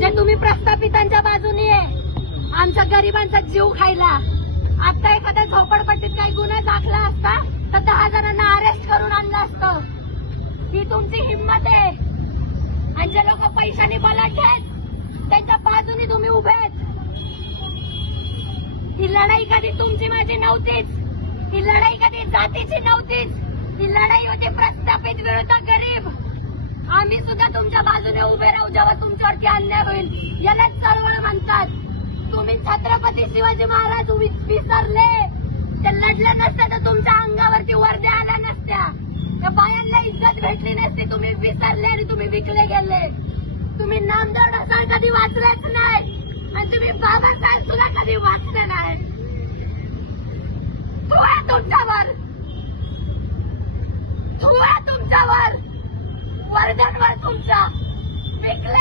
जे तुम्ही प्रस्थापितांच्या बाजूने आहे, आमच्या गरिबांचा जीव खायला. आता एखाद्या झोपडपट्टीत काही गुन्हा दाखला असता तर 10 जणांना अरेस्ट करून आणलं असतं. ही तुमची हिंमत आहे. आणि जे लोक पैशाने बलाढ्य आहेत त्यांच्या बाजूने तुम्ही उभे आहेत. ही लढाई कधी तुमची माझी नव्हतीच. ही लढाई कधी जातीची नव्हतीच. ही लढाई होती प्रस्थापित विरुद्ध गरीब. आम्ही सुद्धा तुमच्या बाजूने उभे राहू जेव्हा तुमच्यावरती अन्याय होईल. याला चळवळ म्हणतात. तुम्ही छत्रपती शिवाजी महाराज विसरले. ते लढले नसते तर तुमच्या अंगावरती वर्द्या आल्या नसत्या. त्या बायांना इज्जत भेटली नसती. तुम्ही विसरले आणि तुम्ही विकले गेले. तुम्ही नामदेव ढसाळ कधी वाचलेच नाही आणि तुम्ही बाबासाहेब सुद्धा कधी वाचले नाही. तू आहे तुमच्यावर, तू आहे तुमच्यावर, वर्धनवर तुमच्या विकले